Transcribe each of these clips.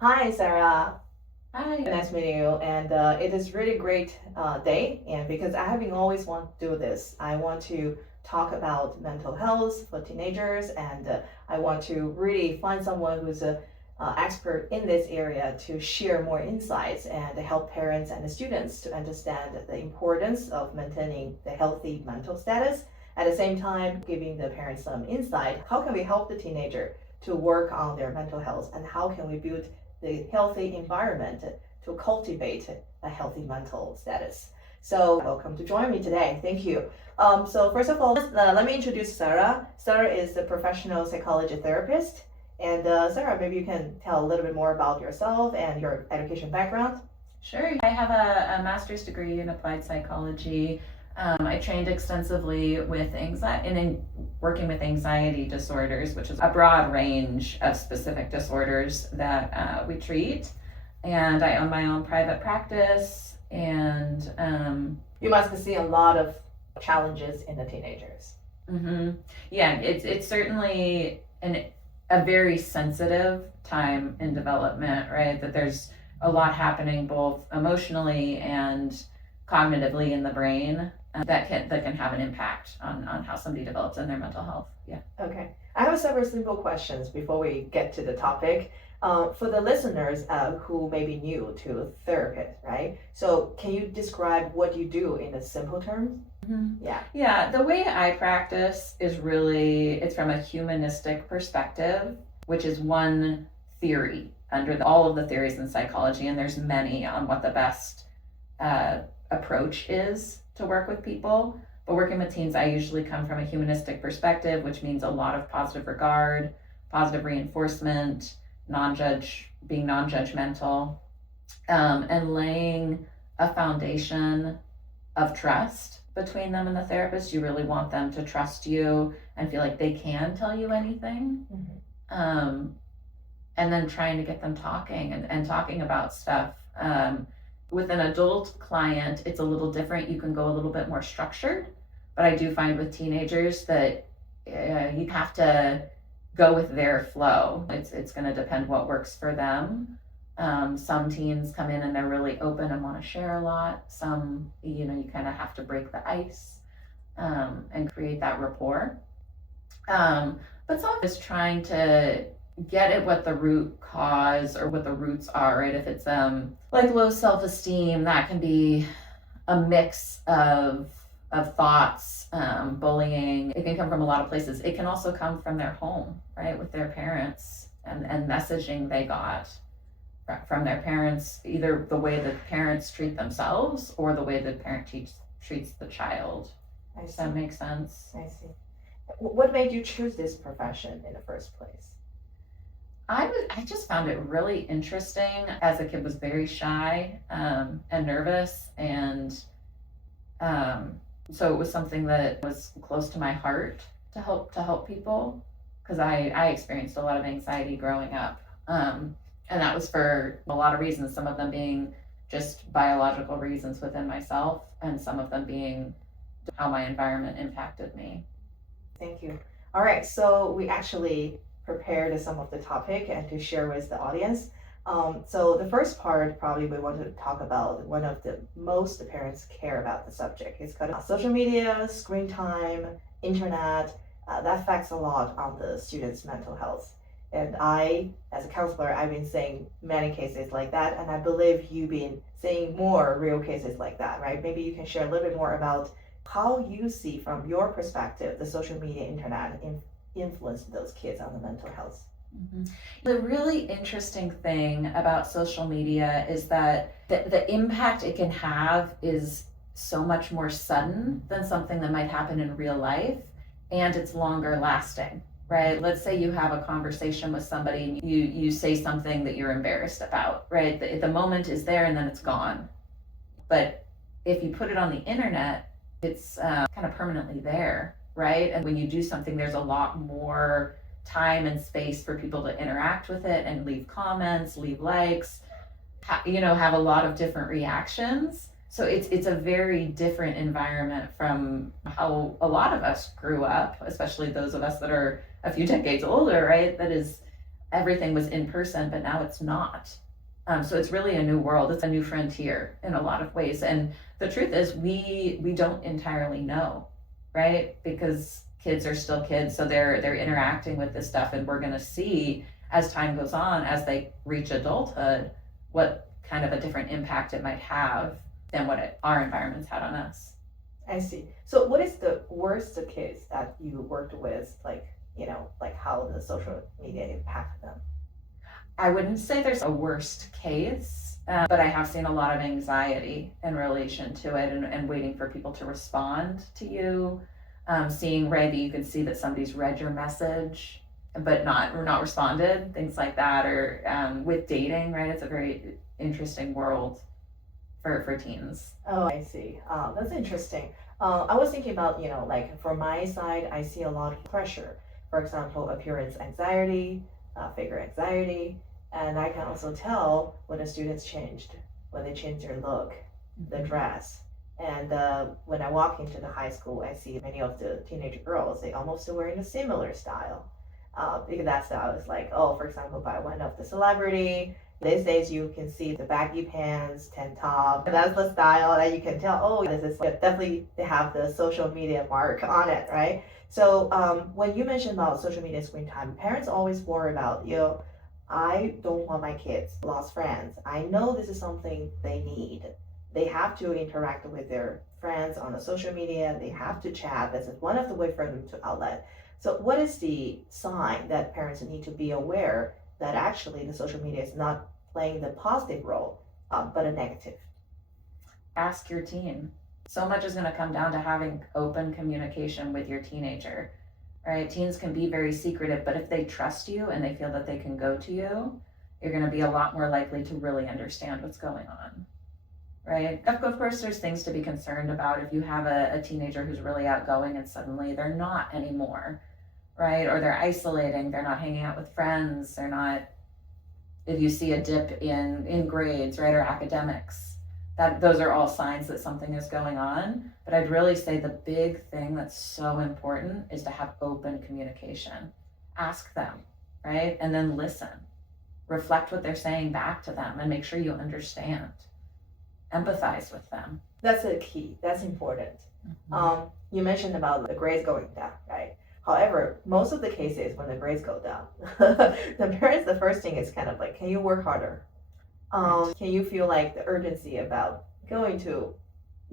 Hi, Sarah. Hi. Nice meeting you. And it is really great day. And because I have been always want to do this, I want to talk about mental health for teenagers, and I want to really find someone who's a expert in this area to share more insights and help parents and the students to understand the importance of maintaining the healthy mental status. At the same time, giving the parents some insight. How can we help the teenager to work on their mental health, and how can we build the healthy environment to cultivate a healthy mental status? So, welcome to join me today. Thank you. So, first of all, let me introduce Sarah. Sarah is a professional psychology therapist. And Sarah, maybe you can tell a little bit more about yourself and your education background. Sure. I have a master's degree in applied psychology. I trained extensively with working with anxiety disorders, which is a broad range of specific disorders that we treat. And I own my own private practice. And You must see a lot of challenges in the teenagers. yeah, it's certainly a very sensitive time in development, right? That there's a lot happening both emotionally and cognitively in the brain that can have an impact on how somebody develops in their mental health. Yeah. Okay. I have several simple questions before we get to the topic. For the listeners who may be new to therapy, right? So, can you describe what you do in a simple terms? Yeah, the way I practice is really, it's from a humanistic perspective, which is one theory under all of the theories in psychology, and there's many on what the best approach is to work with people. But working with teens, I usually come from a humanistic perspective, which means a lot of positive regard, positive reinforcement, being non-judgmental, and laying a foundation of trust between them and the therapist. You really want them to trust you and feel like they can tell you anything. And then trying to get them talking and talking about stuff. With an adult client, it's a little different. You can go a little bit more structured, but I do find with teenagers that you have to go with their flow. It's going to depend what works for them. Some teens come in and they're really open and want to share a lot. Some, you kind of have to break the ice and create that rapport. But some is trying to get at what the root cause or what the roots are, right? If it's like low self-esteem, that can be a mix of thoughts, bullying. It can come from a lot of places. It can also come from their home, right, with their parents and messaging they got from their parents, either the way the parents treat themselves or the way the parent treats the child. Does that make sense? I see. What made you choose this profession in the first place? I just found it really interesting. As a kid, was very shy and nervous, and so it was something that was close to my heart to help people, because I experienced a lot of anxiety growing up, and that was for a lot of reasons. Some of them being just biological reasons within myself, and some of them being how my environment impacted me. Thank you. All right, so we actually prepared some of the topic and to share with the audience. So the first part, probably we want to talk about one of the most the parents care about the subject. It's called social media, screen time, internet. That affects a lot on the students' mental health. And I, as a counselor, I've been seeing many cases like that, and I believe you've been seeing more real cases like that, right? Maybe you can share a little bit more about how you see from your perspective the social media, internet influence those kids on the mental health. The really interesting thing about social media is that the impact it can have is so much more sudden than something that might happen in real life, and it's longer lasting, right? Let's say you have a conversation with somebody and you say something that you're embarrassed about, right? The moment is there and then it's gone. But if you put it on the internet, it's kind of permanently there, right? And when you do something, there's a lot more time and space for people to interact with it and leave comments, leave likes, have a lot of different reactions. So it's a very different environment from how a lot of us grew up, especially those of us that are a few decades older, right? That is everything was in person, but now it's not. So it's really a new world. It's a new frontier in a lot of ways. And the truth is, we don't entirely know, right? Because kids are still kids, so they're interacting with this stuff, and we're going to see as time goes on, as they reach adulthood, what kind of a different impact it might have than what our environments had on us. I see. So what is the worst case that you worked with, like, like how the social media impacted them? I wouldn't say there's a worst case, but I have seen a lot of anxiety in relation to it, and waiting for people to respond to you. Seeing, right, that you can see that somebody's read your message but not responded, things like that. Or with dating, right, it's a very interesting world for teens. Oh, I see. That's interesting. I was thinking about, like from my side, I see a lot of pressure. For example, appearance anxiety, figure anxiety, and I can also tell when the students changed, when they changed their look, the dress. And when I walk into the high school, I see many of the teenage girls, they almost are wearing a similar style. Because that style is like, oh, for example, by one of the celebrity, these days you can see the baggy pants, tank top. That's the style that you can tell, oh, this is like, definitely they have the social media mark on it, right? So when you mentioned about social media screen time, parents always worry about, I don't want my kids lost friends. I know this is something they need. They have to interact with their friends on the social media. They have to chat. This is one of the way for them to outlet. So what is the sign that parents need to be aware that actually the social media is not playing the positive role, but a negative? Ask your teen. So much is going to come down to having open communication with your teenager, right? Teens can be very secretive, but if they trust you and they feel that they can go to you, you're going to be a lot more likely to really understand what's going on, right? Of course, there's things to be concerned about if you have a teenager who's really outgoing and suddenly they're not anymore, right? Or they're isolating, they're not hanging out with friends, they're not, if you see a dip in grades, right, or academics, those are all signs that something is going on. But I'd really say the big thing that's so important is to have open communication. Ask them, right? And then listen. Reflect what they're saying back to them and make sure you understand. Empathize with them. That's a key. That's important. Mm-hmm. You mentioned about the grades going down, right? However, most of the cases when the grades go down, the parents, the first thing is kind of like, can you work harder? Can you feel like the urgency about going to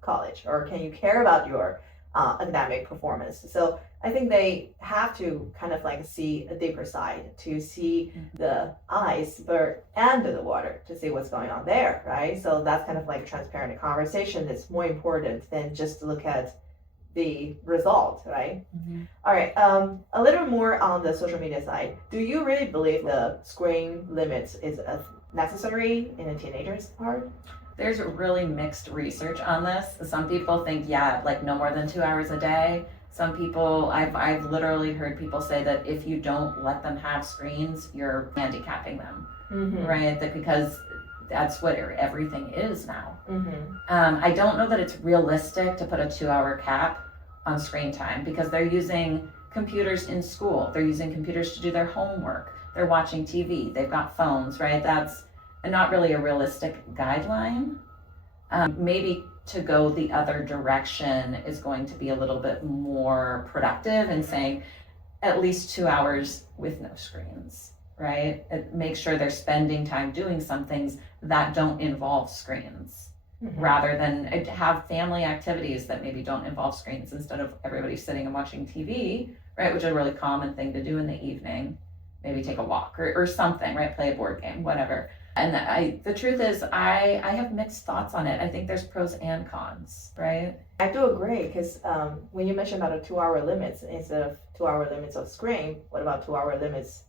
college, or can you care about your academic performance? So I think they have to kind of like see a deeper side, to see the iceberg and the water, to see what's going on there, right? So that's kind of like transparent conversation that's more important than just to look at the result, right? Mm-hmm. All right, a little more on the social media side. Do you really believe the screen limits is necessary in a teenager's part? There's really mixed research on this. Some people think, yeah, like no more than 2 hours a day. Some people, I've literally heard people say that if you don't let them have screens, you're handicapping them, right? That because that's what everything is now. I don't know that it's realistic to put a 2-hour cap on screen time, because they're using computers in school. They're using computers to do their homework. They're watching TV. They've got phones, right? That's not really a realistic guideline. Maybe to go the other direction is going to be a little bit more productive in saying at least 2 hours with no screens, right? Make sure they're spending time doing some things that don't involve screens, rather than have family activities that maybe don't involve screens, instead of everybody sitting and watching TV, right? Which is a really common thing to do in the evening. Maybe take a walk or something, right? Play a board game, whatever. And the truth is, I have mixed thoughts on it. I think there's pros and cons, right? I do agree, because when you mentioned about a 2-hour limits, instead of 2-hour limits of screen, what about 2-hour limits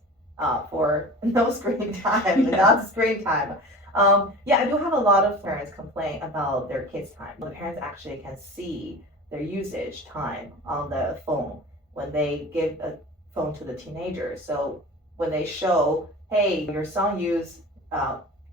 for no screen time, not screen time? Yeah, I do have a lot of parents complain about their kids' time. The parents actually can see their usage time on the phone when they give a phone to the teenagers. So when they show, hey, your son used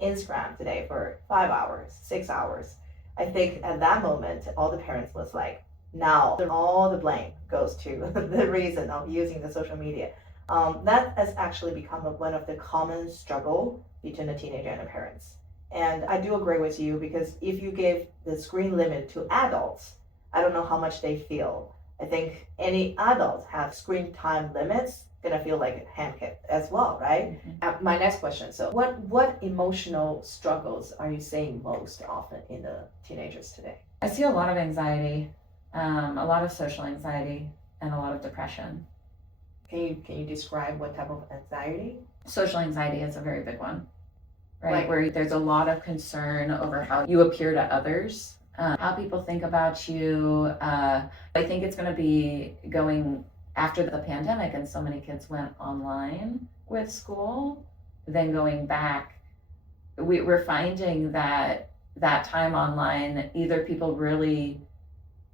Instagram today for 5 hours, 6 hours, I think at that moment, all the parents was like, now all the blame goes to the reason of using the social media. That has actually become one of the common struggle between the teenager and the parents. And I do agree with you because if you give the screen limit to adults, I don't know how much they feel. I think any adult have screen time limits gonna feel like a handicap as well, right? My next question. So, what emotional struggles are you seeing most often in the teenagers today? I see a lot of anxiety, a lot of social anxiety, and a lot of depression. Can you describe what type of anxiety? Social anxiety is a very big one, right? Like- Where there's a lot of concern over how you appear to others, how people think about you. I think it's going to be going after the pandemic, and so many kids went online with school, then going back. We're finding that time online, either people really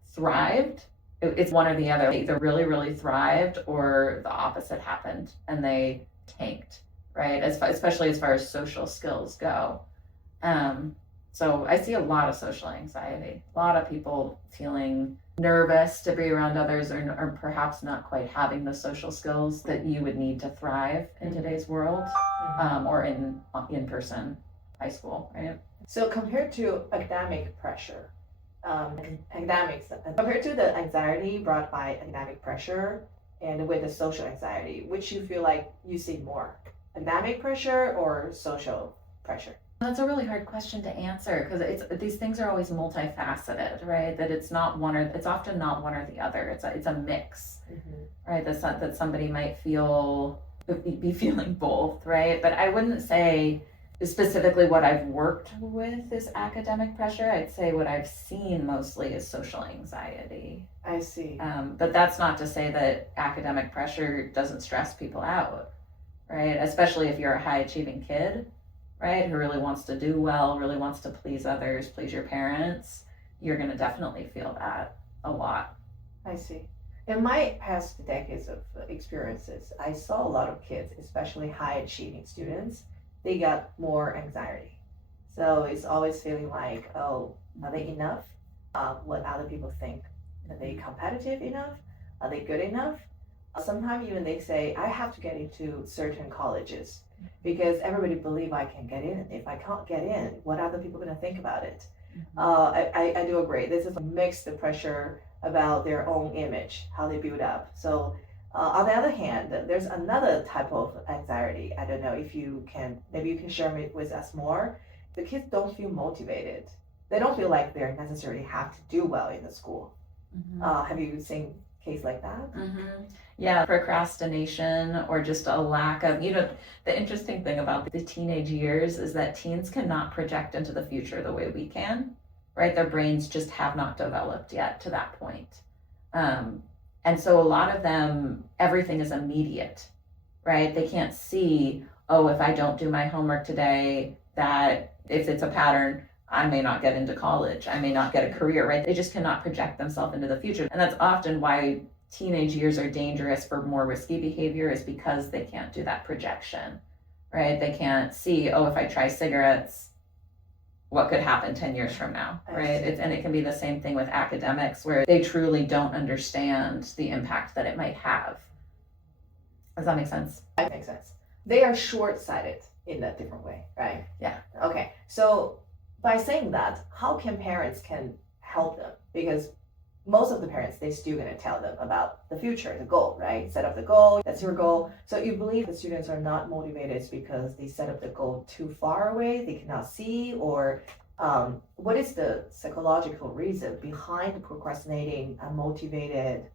thrived. It's one or the other. They either really, really thrived or the opposite happened and they tanked, right? Especially as far as social skills go. So I see a lot of social anxiety, a lot of people feeling nervous to be around others or perhaps not quite having the social skills that you would need to thrive in today's world, or in person high school, right? So compared to academic pressure, compared to the anxiety brought by academic pressure and with the social anxiety, which you feel like you see more, academic pressure or social pressure? That's a really hard question to answer because these things are always multifaceted, right? That it's often not one or the other. It's a mix, right? That somebody might be feeling both, right? But I wouldn't say specifically what I've worked with is academic pressure. I'd say what I've seen mostly is social anxiety. I see. But that's not to say that academic pressure doesn't stress people out, right? Especially if you're a high achieving kid, right? Who really wants to do well, really wants to please others, please your parents. You're going to definitely feel that a lot. I see. In my past decades of experiences, I saw a lot of kids, especially high achieving students, they got more anxiety. So it's always feeling like, oh, are they enough? What other people think? Are they competitive enough? Are they good enough? Sometimes even they say, I have to get into certain colleges because everybody believe I can get in. If I can't get in, what other people going to think about it? I do agree. This is a mixed pressure about their own image, how they build up. So on the other hand, there's another type of anxiety. I don't know if maybe you can share with us more. The kids don't feel motivated. They don't feel like they necessarily have to do well in the school. Have you seen case like that? Yeah, procrastination or just a lack of, the interesting thing about the teenage years is that teens cannot project into the future the way we can, right? Their brains just have not developed yet to that point. And so a lot of them, everything is immediate, right? They can't see, oh, if I don't do my homework today, that if it's a pattern, I may not get into college, I may not get a career, right? They just cannot project themselves into the future. And that's often why teenage years are dangerous for more risky behavior, is because they can't do that projection, right? They can't see, oh, if I try cigarettes, what could happen 10 years from now, right? And it can be the same thing with academics where they truly don't understand the impact that it might have. Does that make sense? That makes sense. They are short-sighted in a different way, right? Yeah. Okay, so by saying that, how can parents can help them? Because most of the parents, they still gonna tell them about the future, the goal, right? Set up the goal, that's your goal. So you believe the students are not motivated because they set up the goal too far away, they cannot see, or what is the psychological reason behind procrastinating, unmotivated?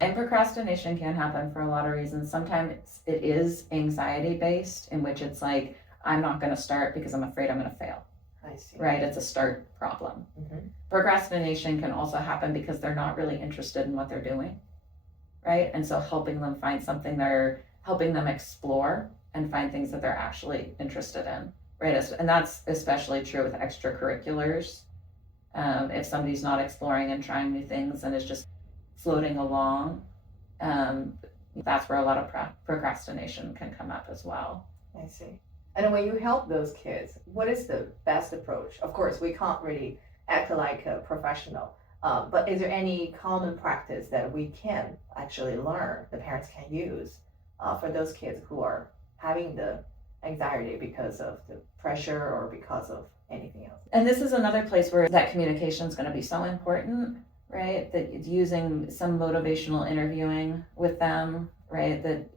And procrastination can happen for a lot of reasons. Sometimes it is anxiety based, in which it's like, I'm not gonna start because I'm afraid I'm gonna fail. I see. Right, it's a start problem. Procrastination can also happen because they're not really interested in what they're doing, right? And so helping them find something, helping them explore and find things that they're actually interested in, right? And that's especially true with extracurriculars. If somebody's not exploring and trying new things and is just floating along, that's where a lot of procrastination can come up as well. I see. And when you help those kids, what is the best approach? Of course, we can't really act like a professional, but is there any common practice that we can actually learn, the parents can use for those kids who are having the anxiety because of the pressure or because of anything else. And this is another place where that communication is going to be so important, right? That using some motivational interviewing with them, right? That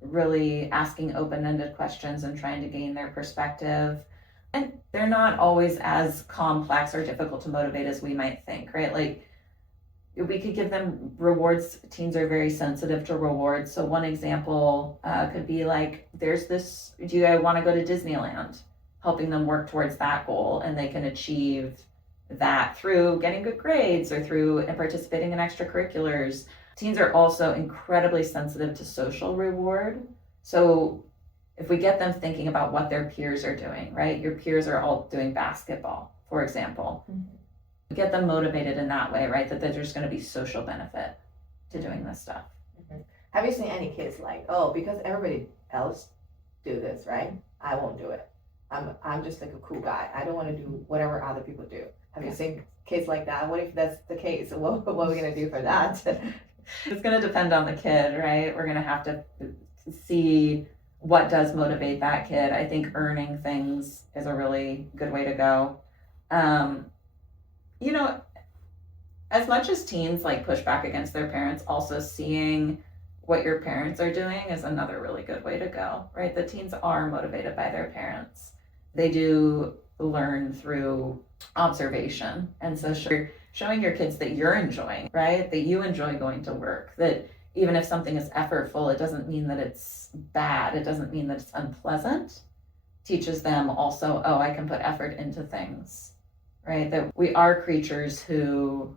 really asking open-ended questions and trying to gain their perspective. And they're not always as complex or difficult to motivate as we might think, right? Like we could give them rewards. Teens are very sensitive to rewards. So one example could be like, there's this, do you want to go to Disneyland? Helping them work towards that goal, and they can achieve that through getting good grades or through participating in extracurriculars. Teens are also incredibly sensitive to social reward. So if we get them thinking about what their peers are doing, right? Your peers are all doing basketball, for example. Mm-hmm. Get them motivated in that way, right? That there's going to be social benefit to doing this stuff. Mm-hmm. Have you seen any kids like, oh, because everybody else do this, right? I won't do it. I'm just like a cool guy. I don't want to do whatever other people do. Have you seen kids like that? What if that's the case? What are we going to do for that? It's going to depend on the kid, right? We're going to have to see what does motivate that kid. I think earning things is a really good way to go. You know, as much as teens like push back against their parents, also seeing what your parents are doing is another really good way to go, right? The teens are motivated by their parents. They do learn through observation. And so showing your kids that you're enjoying, right? That you enjoy going to work, that even if something is effortful, it doesn't mean that it's bad. It doesn't mean that it's unpleasant. Teaches them also, oh, I can put effort into things, right? That we are creatures who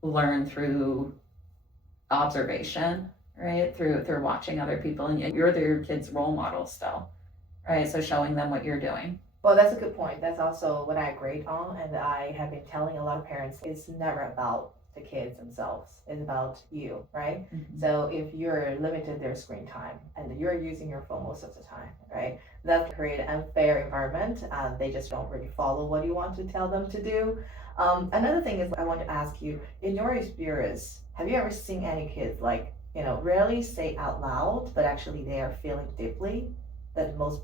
learn through observation, right? Through watching other people, and you're their kids' role model still, right? So showing them what you're doing. Well, that's a good point. That's also what I agree on, and I have been telling a lot of parents, it's never about the kids themselves. It's about you, right? Mm-hmm. So if you're limited their screen time and you're using your phone most of the time, right? That create an unfair environment. They just don't really follow what you want to tell them to do. Another thing is I want to ask you, in your experience, have you ever seen any kids like, rarely say out loud, but actually they are feeling deeply that most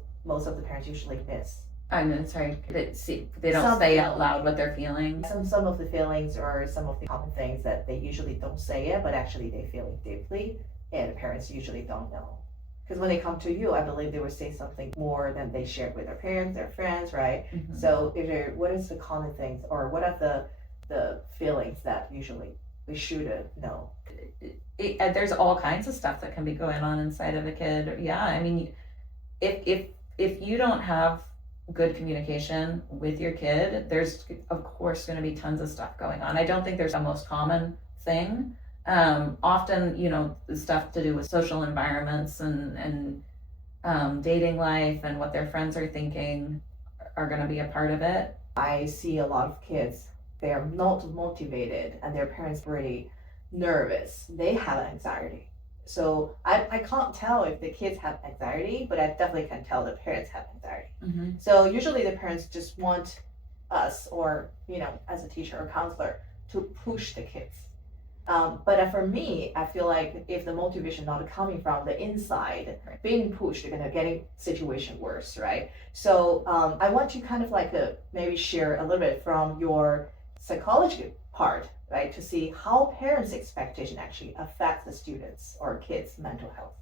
of the parents usually miss? I'm sorry, they don't say out loud what they're feeling. Some of the feelings or some of the common things that they usually don't say it, but actually they feel it deeply, and the parents usually don't know. Because when they come to you, I believe they would say something more than they shared with their parents, their friends, right? Mm-hmm. So what is the common things, or what are the feelings that usually we should know? There's all kinds of stuff that can be going on inside of a kid. Yeah, I mean, if you don't have good communication with your kid, there's of course going to be tons of stuff going on. I don't think there's a most common thing. Often, the stuff to do with social environments and dating life and what their friends are thinking are going to be a part of it. I see a lot of kids, they are not motivated and their parents are really nervous. They have anxiety. So I can't tell if the kids have anxiety, but I definitely can tell the parents have anxiety. Mm-hmm. So usually the parents just want us, or as a teacher or counselor, to push the kids. But for me, I feel like if the motivation not coming from the inside, being pushed, you're gonna getting situation worse, right? So I want to kind of like maybe share a little bit from your psychology part, right, to see how parents' expectation actually affects the students or kids' mental health.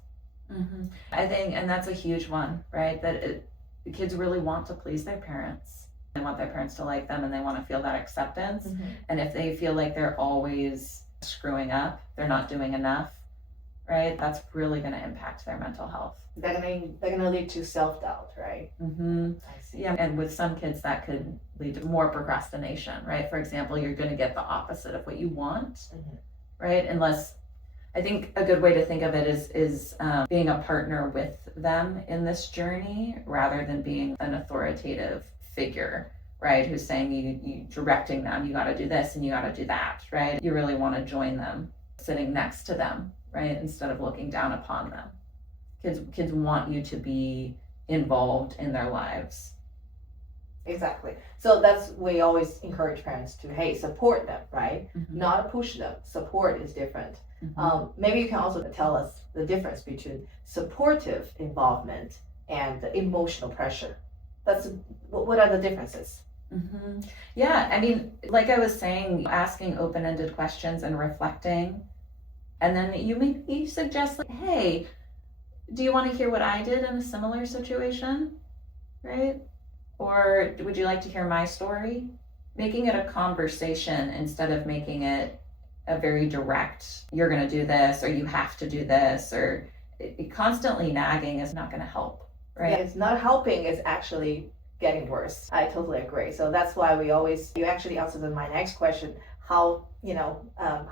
Mm-hmm. I think, and that's a huge one, right, that the kids really want to please their parents. They want their parents to like them, and they want to feel that acceptance. Mm-hmm. And if they feel like they're always screwing up, they're not doing enough, right, that's really going to impact their mental health. They're gonna lead to self-doubt, right? Mm-hmm. I see. Yeah, and with some kids that could lead to more procrastination, right? For example, you're going to get the opposite of what you want, mm-hmm. right? Unless, I think a good way to think of it is being a partner with them in this journey rather than being an authoritative figure, right? Who's saying you directing them, you got to do this and you got to do that, right? You really want to join them, sitting next to them, right? Instead of looking down upon them. Kids want you to be involved in their lives. Exactly. So that's we always encourage parents to, hey, support them, right? Mhm. Not push them. Support is different. Maybe you can also tell us the difference between supportive involvement and emotional pressure. That's what are the differences? Yeah, I mean, like I was saying, asking open-ended questions and reflecting, and then you maybe suggest, like, hey, do you want to hear what I did in a similar situation? Right? Or would you like to hear my story? Making it a conversation instead of making it a very direct, you're going to do this, or you have to do this, or constantly nagging is not going to help, right? Yeah, it's not helping, it's actually getting worse. I totally agree. So that's why you actually answered my next question, how,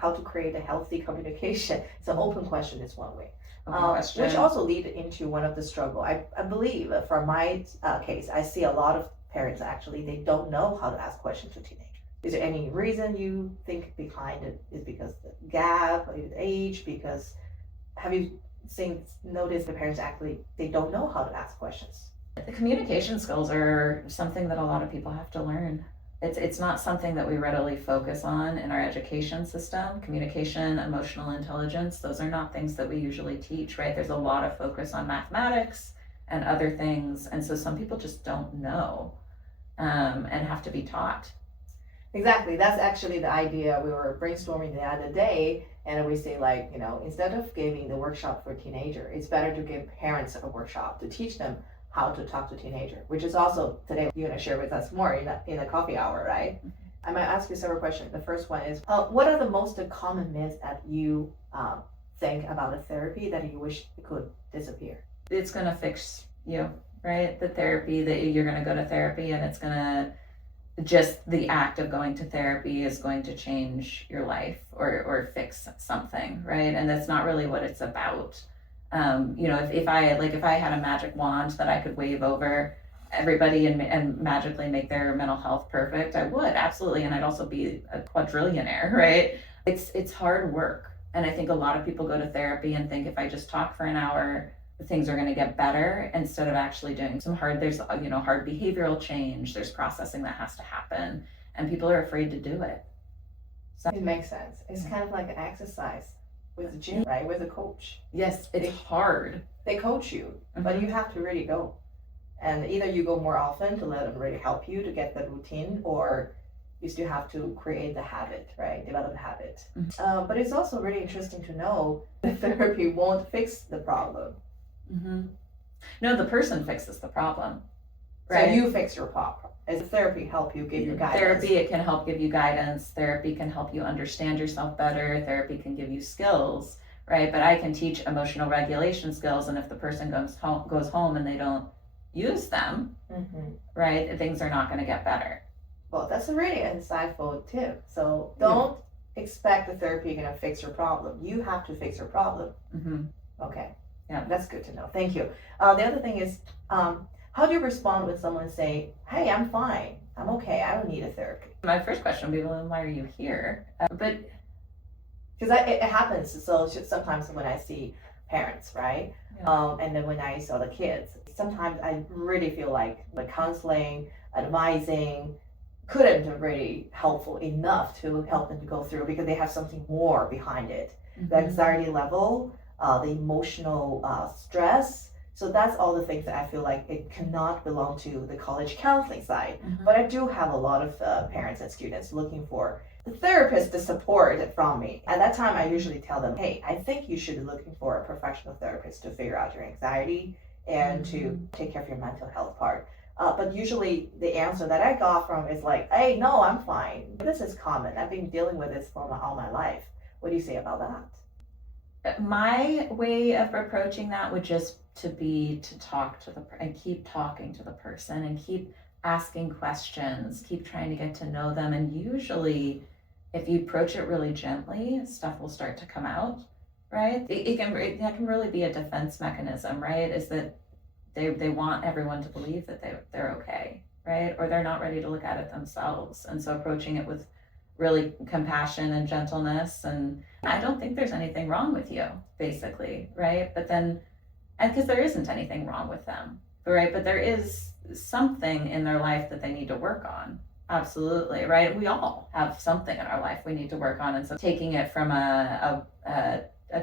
how to create a healthy communication. So open question is one way. Which also lead into one of the struggle. I believe from my case, I see a lot of parents actually, they don't know how to ask questions to teenagers. Is there any reason you think behind it? Is because the gap, or the age? Because have you noticed the parents actually, they don't know how to ask questions? The communication skills are something that a lot of people have to learn. It's not something that we readily focus on in our education system. Communication, emotional intelligence, those are not things that we usually teach, right? There's a lot of focus on mathematics and other things, and so some people just don't know and have to be taught. Exactly. That's actually the idea we were brainstorming the other day, and we say, like, instead of giving the workshop for teenager, it's better to give parents a workshop to teach them how to talk to teenager, which is also today you're going to share with us more in the coffee hour, right? I might ask you several questions. The first one is, what are the most common myths that you think about a therapy that you wish it could disappear? It's going to fix you, right? The therapy that you're going to go to therapy, and it's going to just the act of going to therapy is going to change your life or fix something, right? And that's not really what it's about. If I had a magic wand that I could wave over everybody and magically make their mental health perfect, I would absolutely, and I'd also be a quadrillionaire, right? It's hard work, and I think a lot of people go to therapy and think if I just talk for an hour, things are going to get better, instead of actually doing some hard behavioral change. There's processing that has to happen, and people are afraid to do it. So it makes sense. It's kind of like an exercise with the gym, right? With a coach. Yes, it's hard. They coach you, but you have to really go. And either you go more often to let them really help you to get the routine, or you still have to create the habit, right? Develop the habit. But it's also really interesting to know that therapy won't fix the problem. No, the person fixes the problem, right? So you fix your problem. As therapy help you give you guidance. Therapy, it can help give you guidance. Therapy can help you understand yourself better. Therapy can give you skills, right? But I can teach emotional regulation skills, and if the person goes home and they don't use them, right, things are not going to get better. Well, that's a really insightful tip. So don't expect the therapy going to fix your problem. You have to fix your problem. Okay. Yeah, that's good to know. Thank you. The other thing is, how do you respond when someone say, "Hey, I'm fine. I'm okay. I don't need a therapy"? My first question would be, well, why are you here? But because it happens. So sometimes when I see parents, right, and then when I saw the kids, sometimes I really feel like the counseling, advising, couldn't really helpful enough to help them to go through, because they have something more behind it. The anxiety level, the emotional stress. So that's all the things that I feel like it cannot belong to the college counseling side. But I do have a lot of parents and students looking for the therapist to support from me. At that time, I usually tell them, hey, I think you should be looking for a professional therapist to figure out your anxiety and to take care of your mental health part. But usually the answer that I got from is like, hey, no, I'm fine. This is common. I've been dealing with this for all my life. What do you say about that? My way of approaching that would just to talk to and keep talking to the person and keep asking questions, keep trying to get to know them. And usually if you approach it really gently, stuff will start to come out, right? That can really be a defense mechanism, right? Is that they want everyone to believe that they're okay, right? Or they're not ready to look at it themselves. And so approaching it with really compassion and gentleness, and I don't think there's anything wrong with you, basically, right? But then, and because there isn't anything wrong with them, right? But there is something in their life that they need to work on. Absolutely, right? We all have something in our life we need to work on. And so taking it from a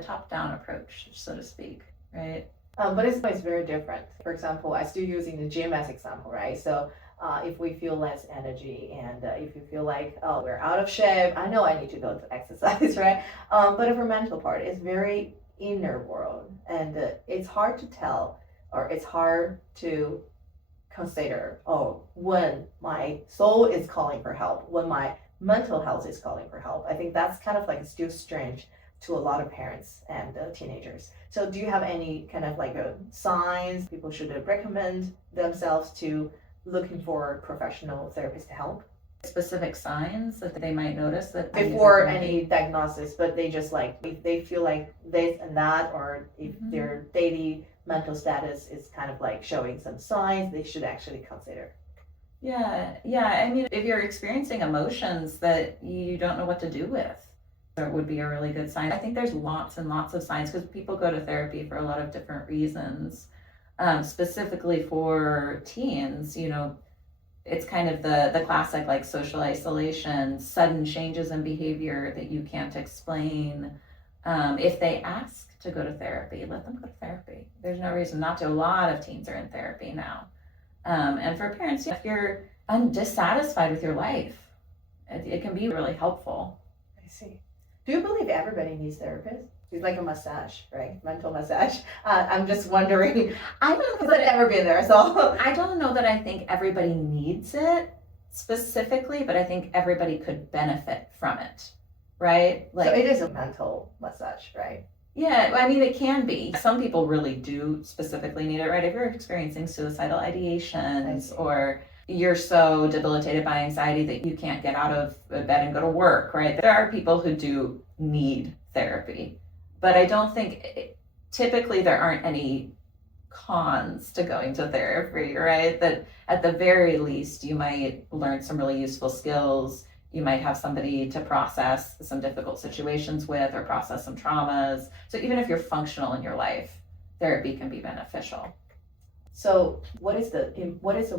top-down approach, so to speak, right? But it's very different. For example, I still using the gym as example, right? So if we feel less energy and if you feel like, oh, we're out of shape, I know I need to go to exercise, right? But for mental part, it's very inner world, and it's hard to tell, or it's hard to consider, oh, when my soul is calling for help, when my mental health is calling for help. I think that's kind of like still strange to a lot of parents and teenagers. So do you have any kind of like signs people should recommend themselves to looking for professional therapists to help? Specific signs that they might notice that Before any diagnosis, but they just like, if they feel like this and that, or if their daily mental status is kind of like showing some signs, they should actually consider. Yeah. I mean, if you're experiencing emotions that you don't know what to do with, that would be a really good sign. I think there's lots and lots of signs because people go to therapy for a lot of different reasons. Specifically for teens, it's kind of the classic like social isolation, sudden changes in behavior that you can't explain. If they ask to go to therapy, let them go to therapy. There's no reason not to. A lot of teens are in therapy now. And for parents, if you're dissatisfied with your life, it can be really helpful. I see. Do you believe everybody needs therapists? It's like a massage, right? Mental massage. I'm just wondering. I don't know because I've never been there, so I don't know that I think everybody needs it specifically, but I think everybody could benefit from it, right? So it is a mental massage, right? Yeah, I mean, it can be. Some people really do specifically need it, right? If you're experiencing suicidal ideations or you're so debilitated by anxiety that you can't get out of bed and go to work, right? There are people who do need therapy, but I don't think typically there aren't any cons to going to therapy, right? That at the very least, you might learn some really useful skills. You might have somebody to process some difficult situations with or process some traumas. So even if you're functional in your life, therapy can be beneficial. So what is the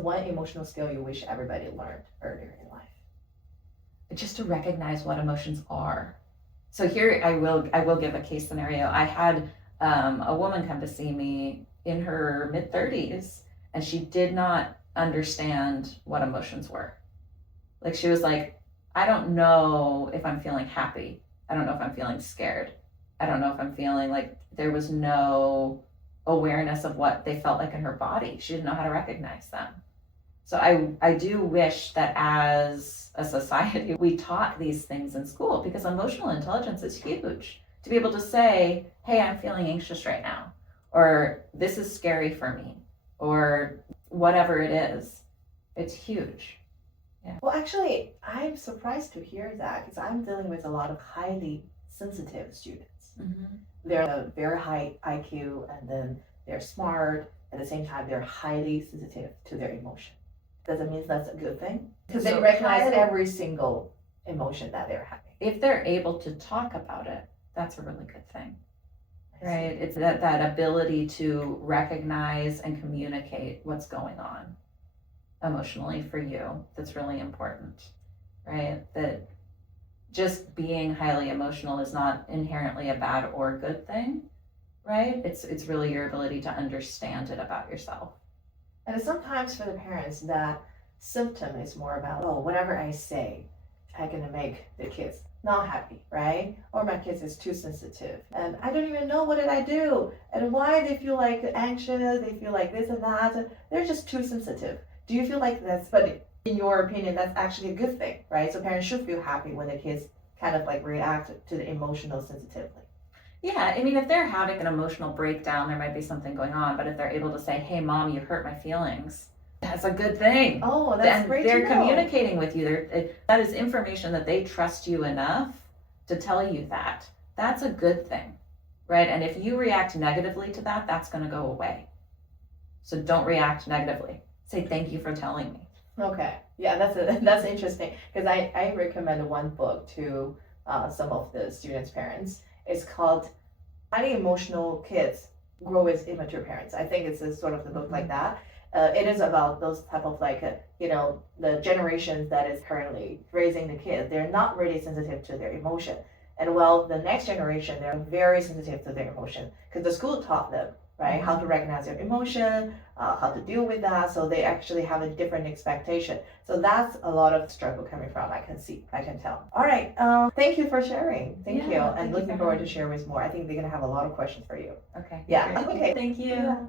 one emotional skill you wish everybody learned earlier in life? Just to recognize what emotions are. So here I will give a case scenario. I had a woman come to see me in her mid-30s, and she did not understand what emotions were. Like she was like, I don't know if I'm feeling happy. I don't know if I'm feeling scared. I don't know if I'm feeling like there was no awareness of what they felt like in her body. She didn't know how to recognize them. So I do wish that as a society, we taught these things in school because emotional intelligence is huge. To be able to say, hey, I'm feeling anxious right now, or this is scary for me, or whatever it is, it's huge. Yeah. Well, actually, I'm surprised to hear that because I'm dealing with a lot of highly sensitive students. They're a very high IQ, and then they're smart. At the same time, they're highly sensitive to their emotion. Does it mean that's a good thing? Because they recognize every single emotion that they're having. If they're able to talk about it, that's a really good thing, right? It's that ability to recognize and communicate what's going on emotionally for you that's really important, right? That just being highly emotional is not inherently a bad or good thing, right? It's really your ability to understand it about yourself. And sometimes for the parents, that symptom is more about, oh, whatever I say, I'm gonna make the kids not happy, right? Or my kids is too sensitive, and I don't even know what did I do, and why they feel like anxious, they feel like this and that. They're just too sensitive. Do you feel like that's, but in your opinion, that's actually a good thing, right? So parents should feel happy when the kids kind of like react to the emotional sensitively. Yeah, I mean, if they're having an emotional breakdown, there might be something going on. But if they're able to say, hey, mom, you hurt my feelings, that's a good thing. Oh, that's great to know. They're communicating with you. That is information that they trust you enough to tell you that. That's a good thing, right? And if you react negatively to that, that's going to go away. So don't react negatively. Say, thank you for telling me. Okay. Yeah, that's interesting. Because I recommend one book to some of the students' parents. It's called Highly Emotional Kids Grow with Immature Parents. I think it's a sort of the book like that. it is about those type of like, the generations that is currently raising the kids. They're not really sensitive to their emotion. And well, the next generation, they're very sensitive to their emotion because the school taught them, right, how to recognize their emotion, how to deal with that. So they actually have a different expectation. So that's a lot of struggle coming from. I can tell. All right. Thank you for sharing. Thank you. And looking forward to share with more. I think they're gonna have a lot of questions for you. Okay. Yeah. Great. Okay. Thank you. Yeah.